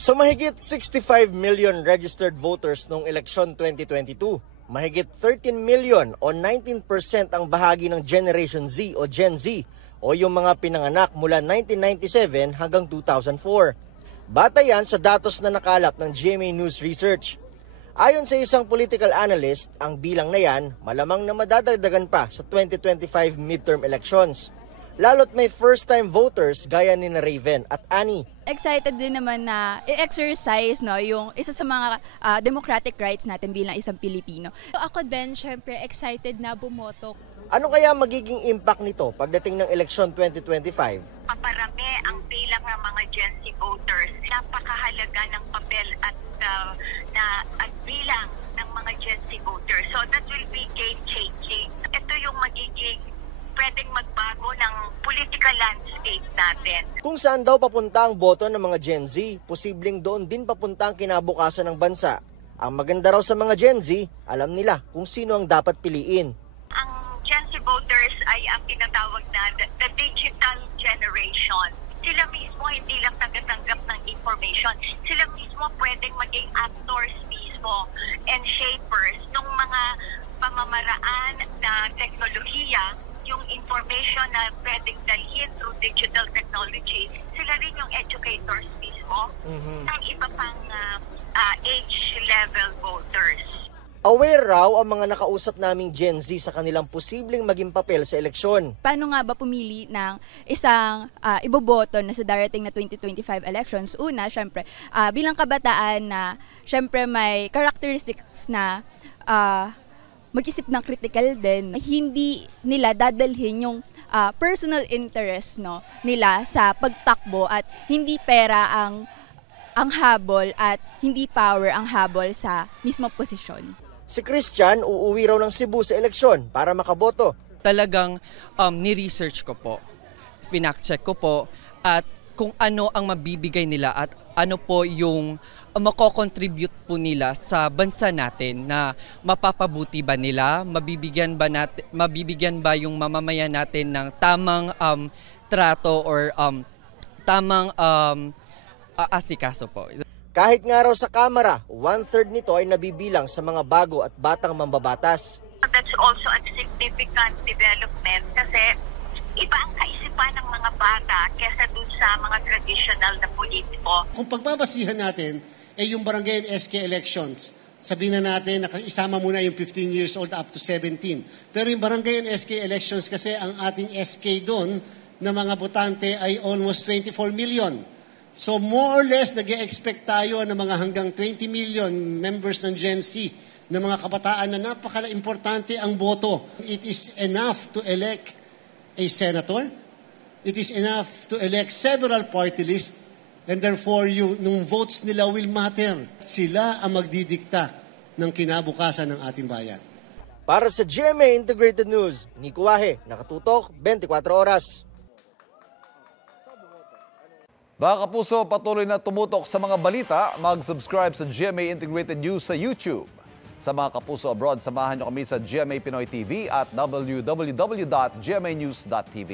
Sa mahigit 65 million registered voters noong eleksyon 2022, mahigit 13 million o 19% ang bahagi ng Generation Z o Gen Z o yung mga pinanganak mula 1997 hanggang 2004. Batay yan sa datos na nakalap ng GMA News Research. Ayon sa isang political analyst, ang bilang na yan malamang na madadagdagan pa sa 2025 midterm elections. Lalo't may first-time voters gaya ni na Raven at Annie. Excited din naman na i-exercise yung isa sa mga democratic rights natin bilang isang Pilipino. So ako din, syempre, excited na bumoto. Ano kaya magiging impact nito pagdating ng eleksyon 2025? Paparami ang bilang ng mga Gen Z voters. Napakahalaga ng papel at bilang ng mga Gen Z voters. So that will be game-changing. Ito yung magiging pwedeng magbago ng political landscape natin. Kung saan daw papunta ang boto ng mga Gen Z, posibleng doon din papunta ang kinabukasan ng bansa. Ang maganda raw sa mga Gen Z, alam nila kung sino ang dapat piliin. Ang Gen Z voters ay ang tinatawag na the digital generation. Sila mismo hindi lang tagatanggap ng information. Sila mismo pwedeng maging actors mismo and shapers ng mga pamamaraan na teknolohiya, yung information na pwedeng dalhin through digital technology. Sila rin yung educators mismo ng iba pang age level voters. Aware raw ang mga nakausap naming Gen Z sa kanilang posibleng maging papel sa eleksyon. Paano nga ba pumili ng isang iboboto na sa darating na 2025 elections? Una, syempre, bilang kabataan na syempre may characteristics na mag-isip ng critical din, hindi nila dadalhin yung personal interest nila sa pagtakbo at hindi pera ang habol at hindi power ang habol sa mismo posisyon. Si Christian uuwi raw ng Cebu sa eleksyon para makaboto. Talagang ni-research ko po, finact-check ko po at kung ano ang mabibigay nila at ano po yung mako-contribute po nila sa bansa natin na mapapabuti ba nila, mabibigyan ba yung mamamayan natin ng tamang trato or tamang asikaso po. Kahit nga raw sa Kamara, 1/3 nito ay nabibilang sa mga bago at batang mambabatas. That's also a significant development kasi iba ang kaisipan ng mga bata kesa dun sa mga traditional na politiko. Kung pagbabasihan natin ay yung barangay and SK elections, sabihin na natin na isama muna yung 15 years old up to 17. Pero yung barangay and SK elections kasi ang ating SK doon na mga botante ay almost 24 million. So more or less nag-e-expect tayo ng mga hanggang 20 million members ng Gen Z na mga kabataan na napaka-importante ang boto. It is enough to elect a senator. It is enough to elect several party lists and therefore nung votes nila will matter. Sila ang magdidikta ng kinabukasan ng ating bayan. Para sa GMA Integrated News, Nico Wahe, nakatutok 24 oras. Mga kapuso, patuloy na tumutok sa mga balita. Mag-subscribe sa GMA Integrated News sa YouTube. Sa mga kapuso abroad, samahan nyo kami sa GMA Pinoy TV at www.gmanews.tv.